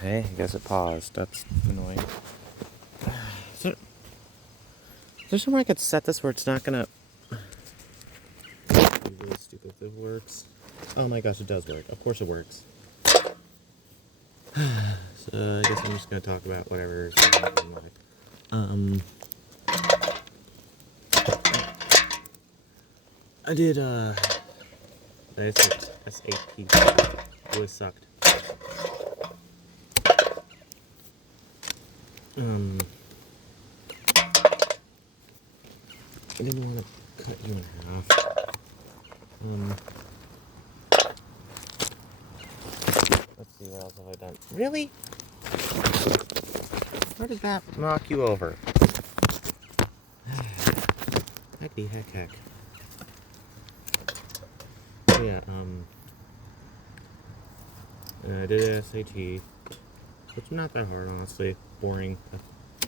Okay, I guess it paused. That's annoying. Is there somewhere I could set this where it's not gonna... It'd be really stupid if it works. Oh my gosh, it does work. Of course it works. So I guess I'm just gonna talk about whatever is happening in life. I did I said SAT. It really sucked. I didn't want to cut you in half. Let's see, what else have I done? Really? How did that knock you over? Hecky heck. Oh yeah, I did SAT. It's not that hard, honestly. Boring.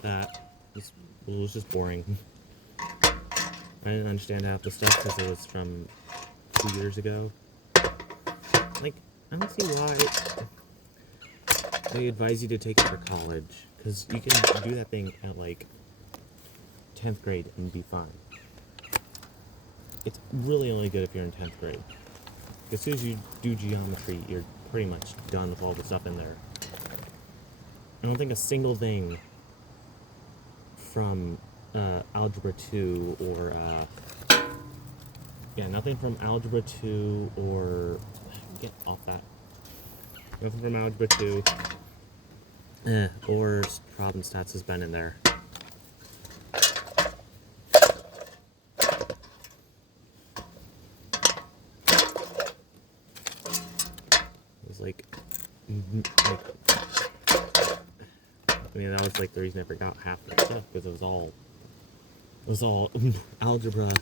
It was just boring. I didn't understand half the stuff because it was from 2 years ago. Like, I don't see why they advise you to take it for college. Because you can do that thing at, like, 10th grade and be fine. It's really only good if you're in 10th grade. As soon as you do geometry, you're pretty much done with all the stuff in there. I don't think a single thing from Algebra 2 or, nothing from Algebra 2 or, get off that. Nothing from Algebra 2 or Problem Stats has been in there. It was like, I mean, that was like the reason I forgot half the stuff, because it was all algebra,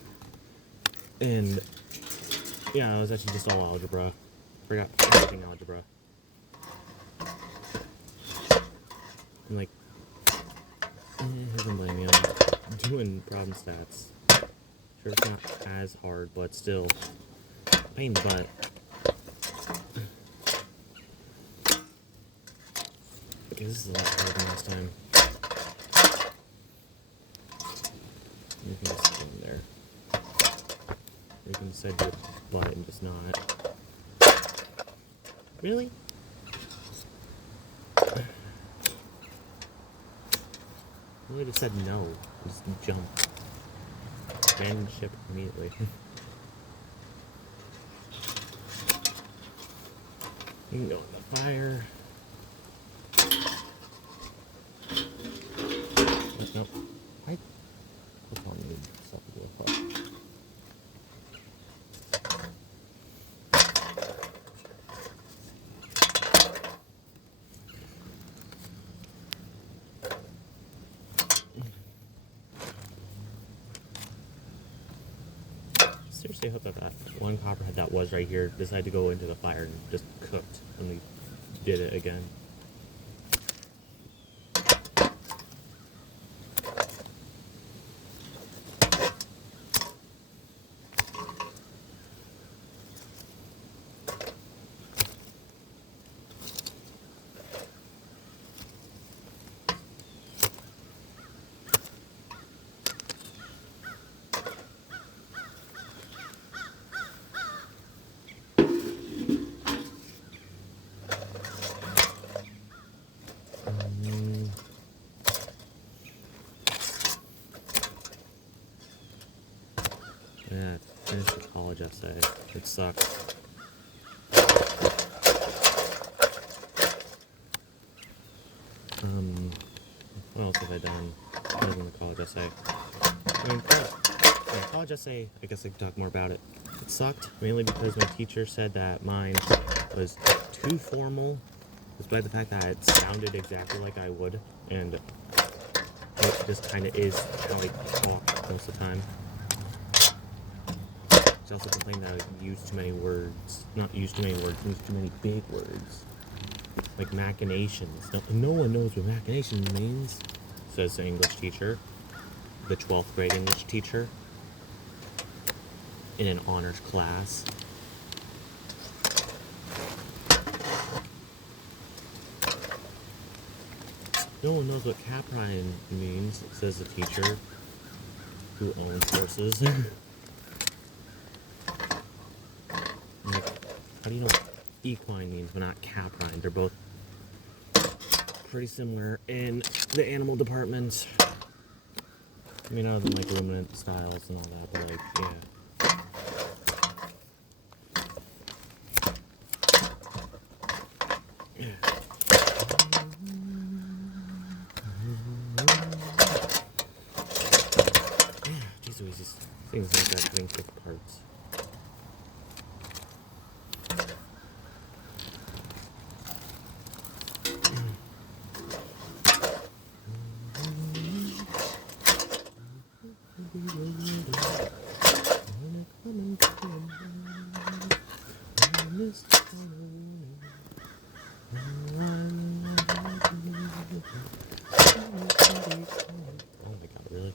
and yeah, it was actually just all algebra. Forgot everything algebra. And like, who can blame me on doing problem stats? Sure, it's not as hard, but still, pain in the butt. Okay, this is a lot harder than last time. You can just sit in there. You can set your butt and just not. Really? I would have said no. Just jump. Abandon ship immediately. You can go in the fire. Nope. What's on me? Stuff to do with what? Seriously, I hope that one copperhead that was right here decided to go into the fire and just cooked when we did it again. Yeah, finished the college essay. It sucks. What else have I done other than the college essay? I mean, college essay, I guess I could talk more about it. It sucked, mainly because my teacher said that mine was too formal, despite the fact that it sounded exactly like I would, and it just kind of is how I talk most of the time. She also complained that I used too many words. Not used too many words, used too many big words. Like machinations. No one knows what machinations means, says the English teacher. The 12th grade English teacher. In an honors class. No one knows what caprine means, says the teacher who owns horses. Like, how do you know what equine means but not caprine? They're both pretty similar in the animal department. I mean, other than like ruminant styles and all that, but like, yeah. Jeez Louise, things like that getting 6 parts. Oh my god, really?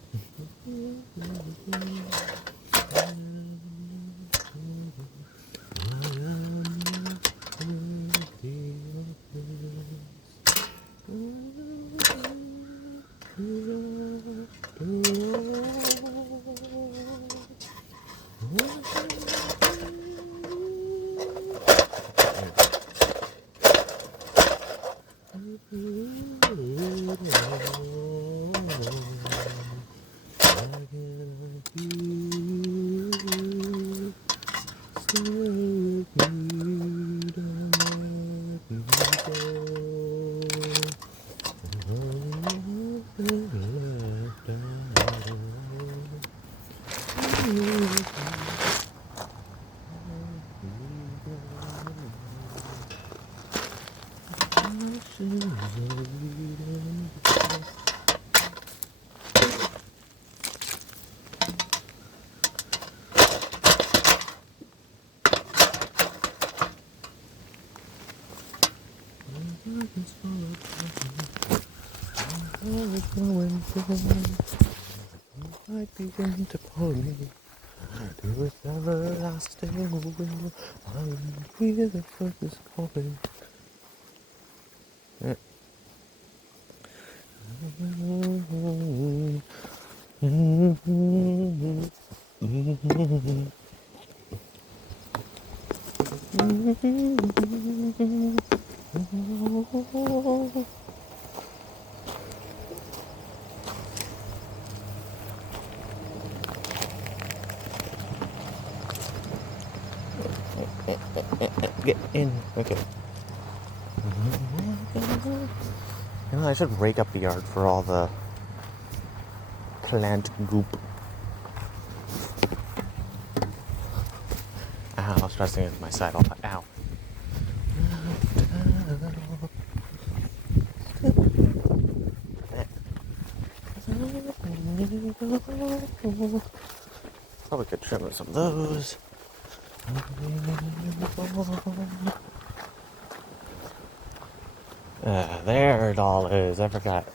I begin to pull me to this everlasting will. I hear the voices calling. Get in. Okay. You know, I should rake up the yard for all the plant goop. Ow, I was pressing it with my side all that. Ow. Probably could trim some of those. There it all is. I forgot.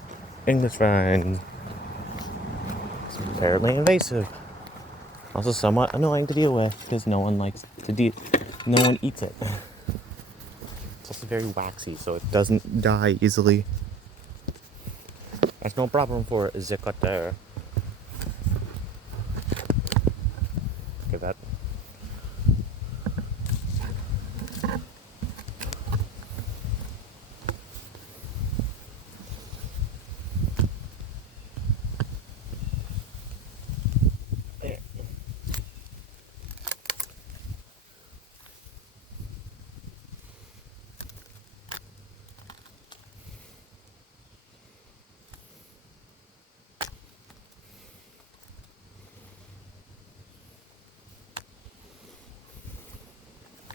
English vine. It's fairly invasive. Also somewhat annoying to deal with because no one likes to no one eats it. It's also very waxy, so it doesn't die easily. That's no problem for Zicotter. Look at that.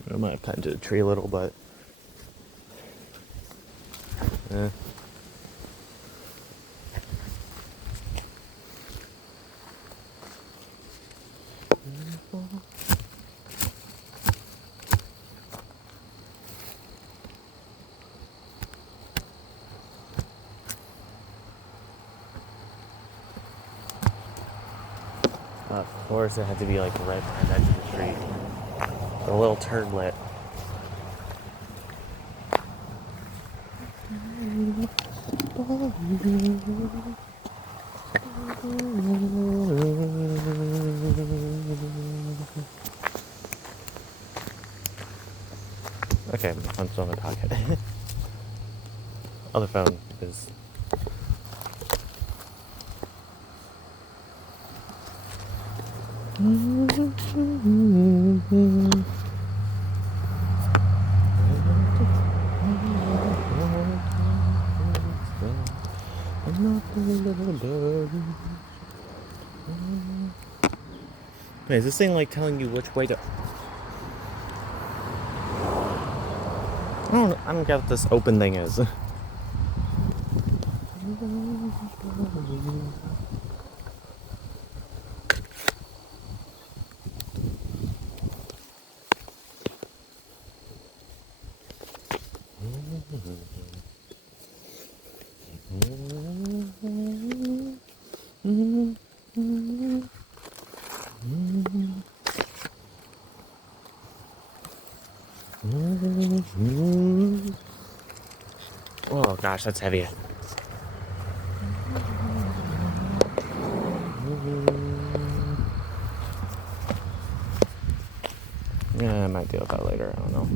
I might have cut into the tree a little, but of course it had to be like right behind that edge of the tree. The little turdlet. Okay, my phone's still in my pocket. Other phone is. Wait, is this thing like telling you which way to? I don't get what this open thing is. Oh gosh, that's heavy. Yeah, I might deal with that later. I don't know.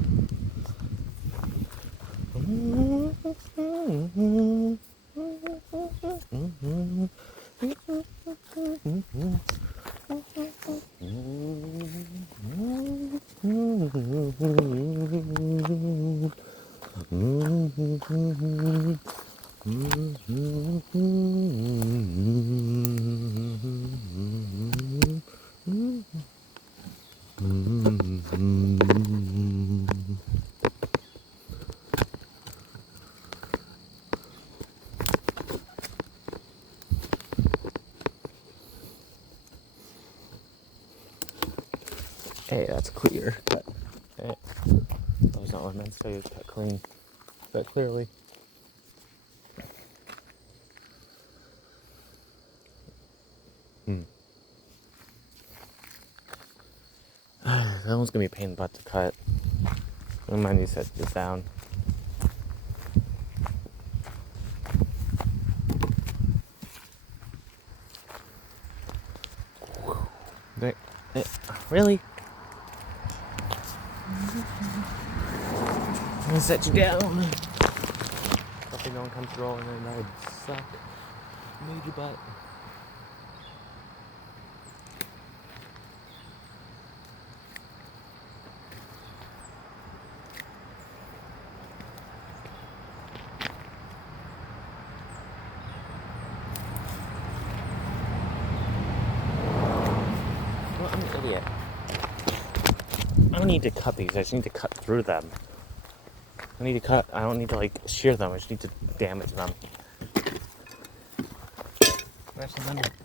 Hey, that's clear. Cut. Hey. That was not what I meant to say. It was cut clean. Cut clearly. That one's gonna be a pain in the butt to cut. I might need to set this down. There. Really? I'm gonna set you down. Hopefully no one comes rolling in. That would suck. Major butt. Well, I'm an idiot. I don't need to cut these. I just need to cut through them. I need to cut. I don't need to like shear them. I just need to damage them.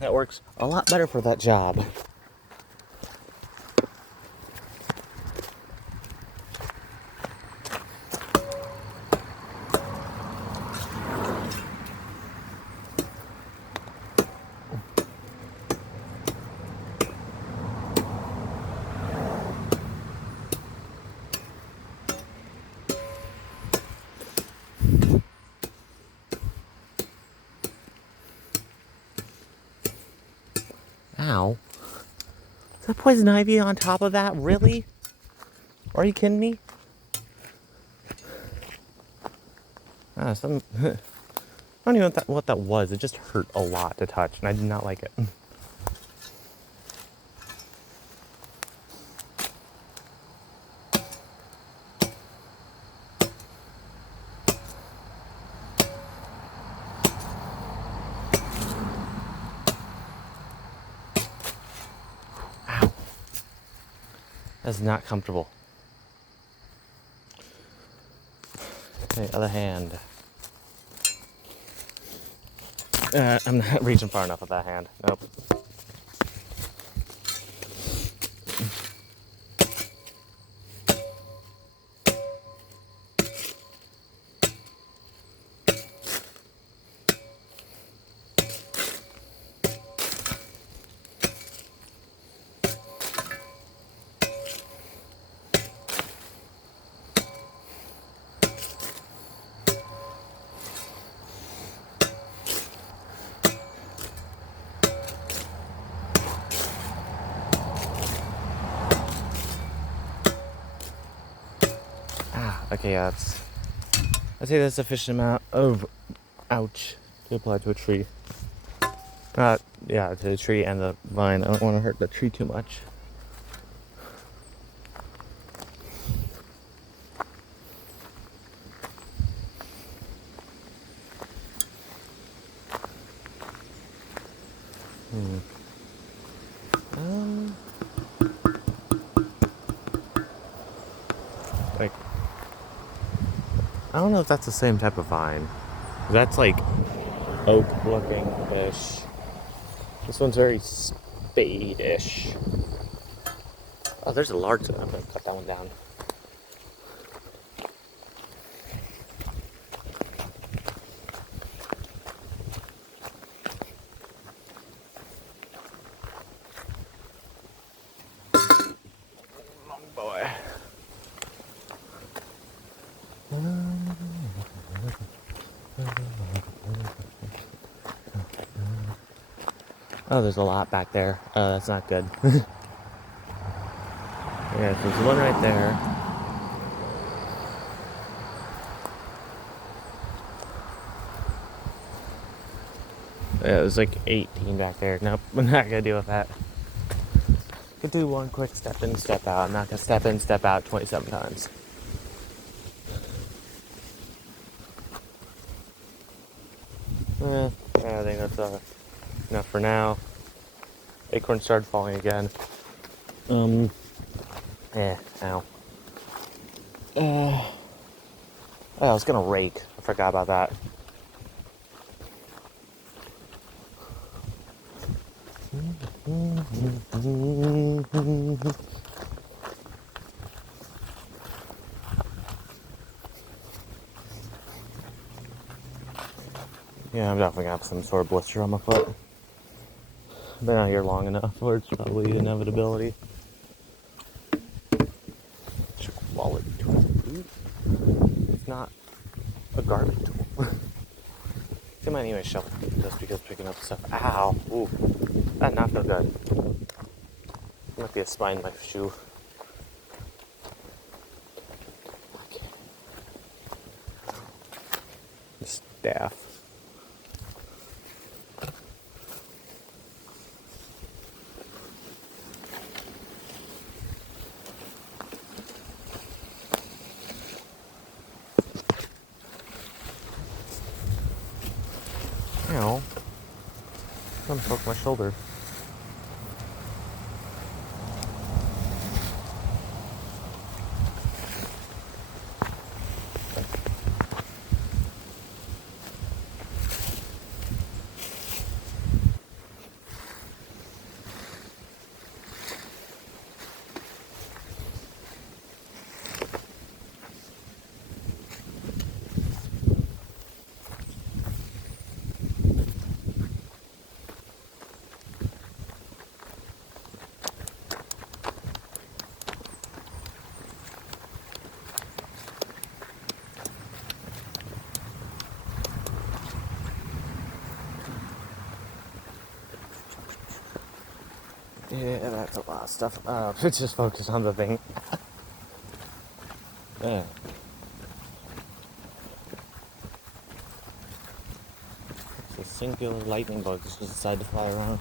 That works a lot better for that job. Ow. Is that poison ivy on top of that? Really? Are you kidding me? I don't even know what that was. It just hurt a lot to touch, and I did not like it. Ow. That's not comfortable. Okay, other hand. I'm not reaching far enough with that hand. Nope. Okay, yeah, I'd say that's sufficient amount of ouch to apply to a tree. Yeah, to the tree and the vine. I don't want to hurt the tree too much. Like, I don't know if that's the same type of vine. That's like oak looking ish. This one's very spade-ish. Oh, there's a large one. I'm gonna cut that one down. Long boy. Oh, there's a lot back there. Oh, that's not good. Yeah, there's one right there. Yeah, there's like 18 back there. Nope, I'm not gonna deal with that. Could do one quick step in, step out. I'm not gonna step in, step out 27 times. I think that's enough for now. Acorns started falling again. Ow. Oh, I was gonna rake. I forgot about that. Yeah, I'm definitely gonna have some sort of blister on my foot. I've been out here long enough where it's probably an inevitability. It's a quality tool. It's not a garbage tool. It might anyway shovel just because picking up stuff. Ow! Ooh, that not feel good. Might be a spine in my shoe. The staff. Ow. I'm poking my shoulder. Yeah, that's a lot of stuff. Just focus on the thing. Yeah. It's a singular lightning bug just decided to fly around.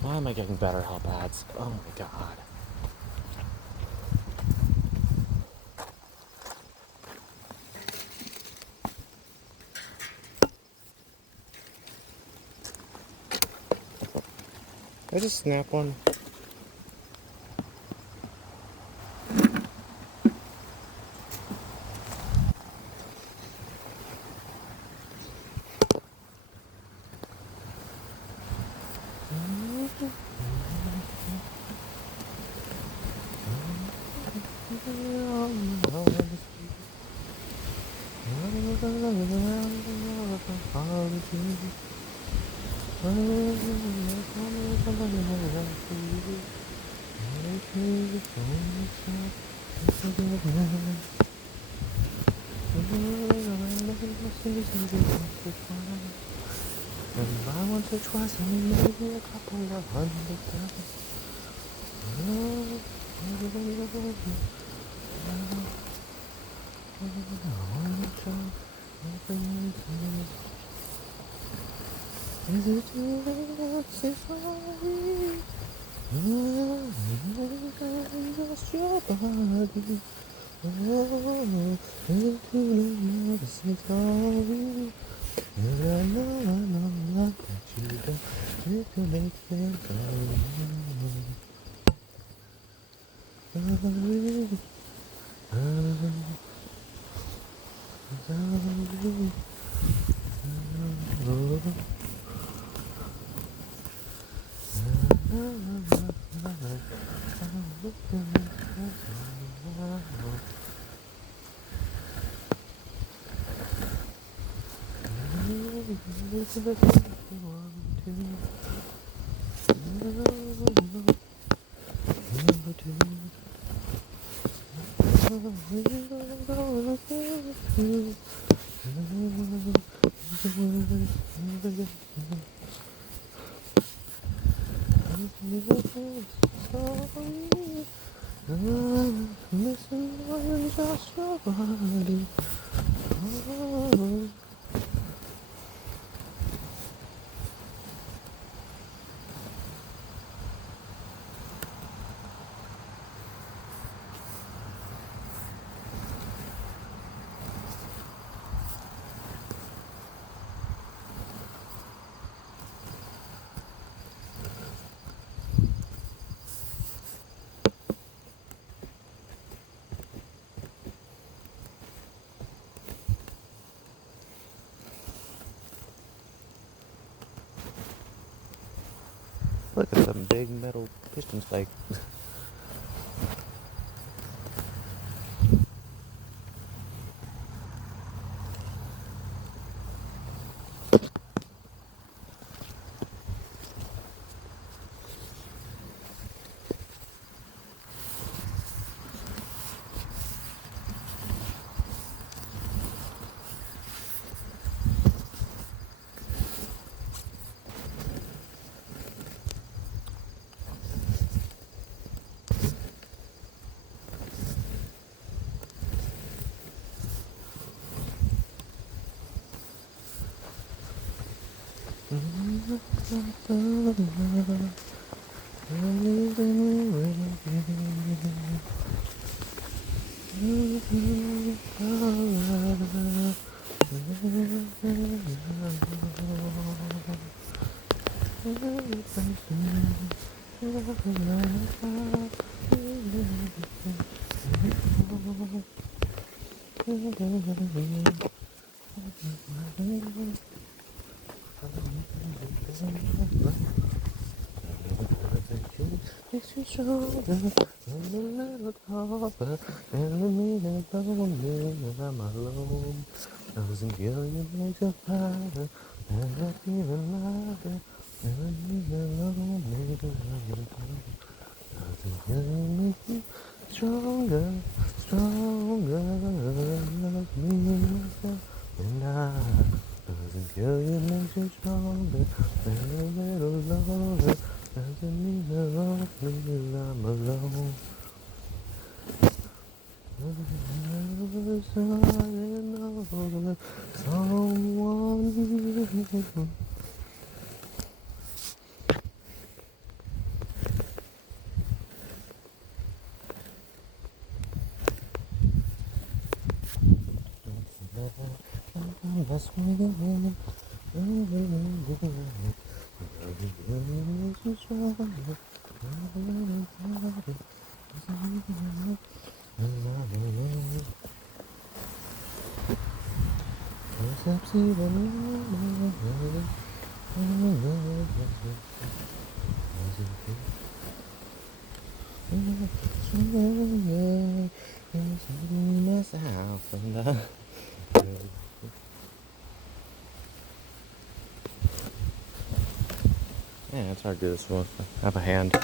Why am I getting better help ads? Oh my god. Did I just snap one? And I want to try something, maybe a couple of $100,000. Is it too late to say sorry? Just your body. Oh, is it too late now to say sorry? And I know that you don't need to make them sorry. Listen, I'm just your body. Oh. Look at some big metal piston spike. Makes you stronger and a little taller and the meaning don't mean that I'm alone. Doesn't kill you, makes you fighter and I feel lighter and the meaning don't mean that I'm alone. Doesn't kill you, makes you stronger, stronger. Love me, myself, and I. Doesn't kill you, makes you stronger and a little longer. Doesn't mean that I'm alone. Someone. That's when yeah, it's hard to do this one. I have a hand.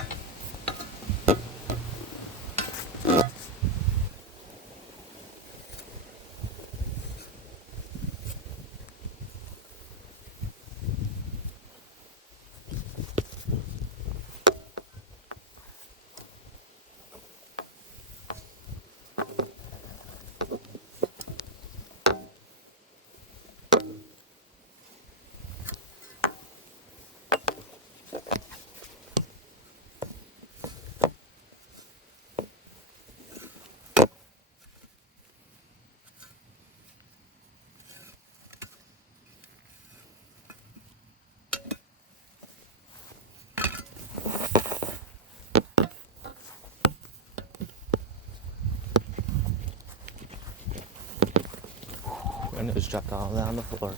My nose dropped all down the floor,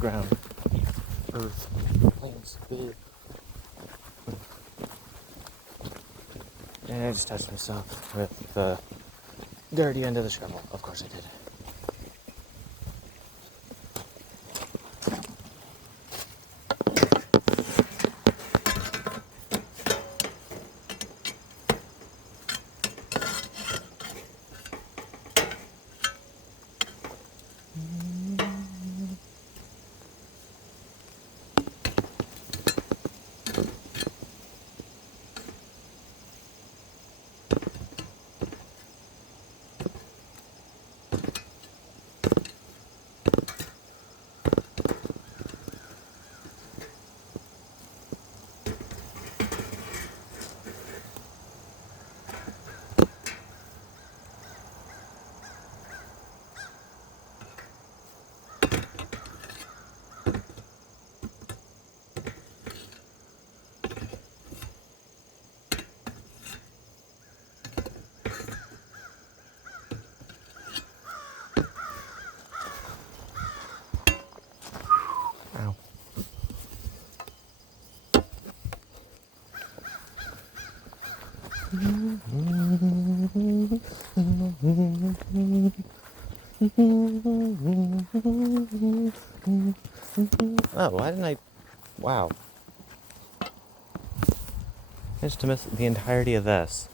ground, earth, plants, food. And I just touched myself with the dirty end of the shovel. Of course I did. Ow. Oh, why didn't I? Wow. I just missed the entirety of this.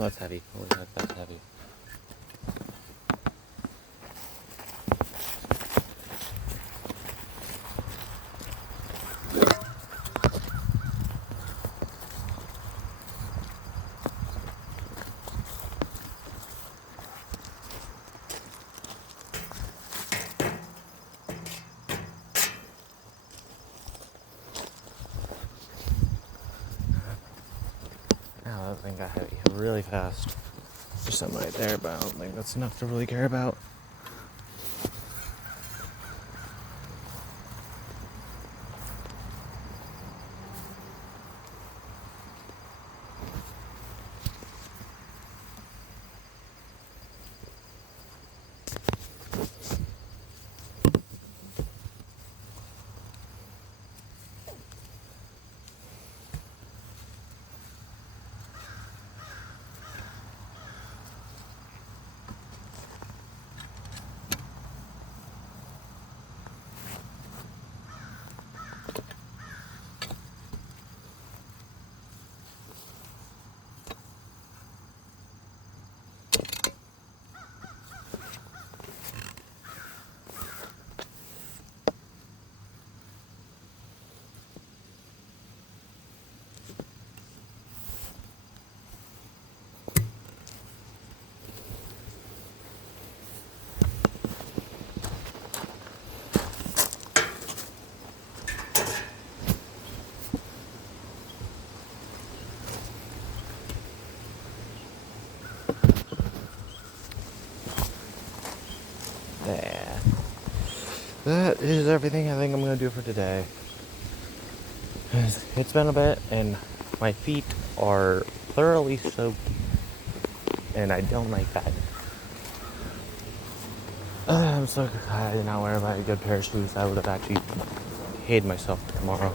Well, that's heavy. Holy heck, that's heavy. Ow, that thing got heavy really fast. There's something right there, but I don't think that's enough to really care about. There. That is everything I think I'm going to do for today. It's been a bit, and my feet are thoroughly soaked, and I don't like that. I'm so glad I did not wear my good pair of shoes. I would have actually hated myself tomorrow.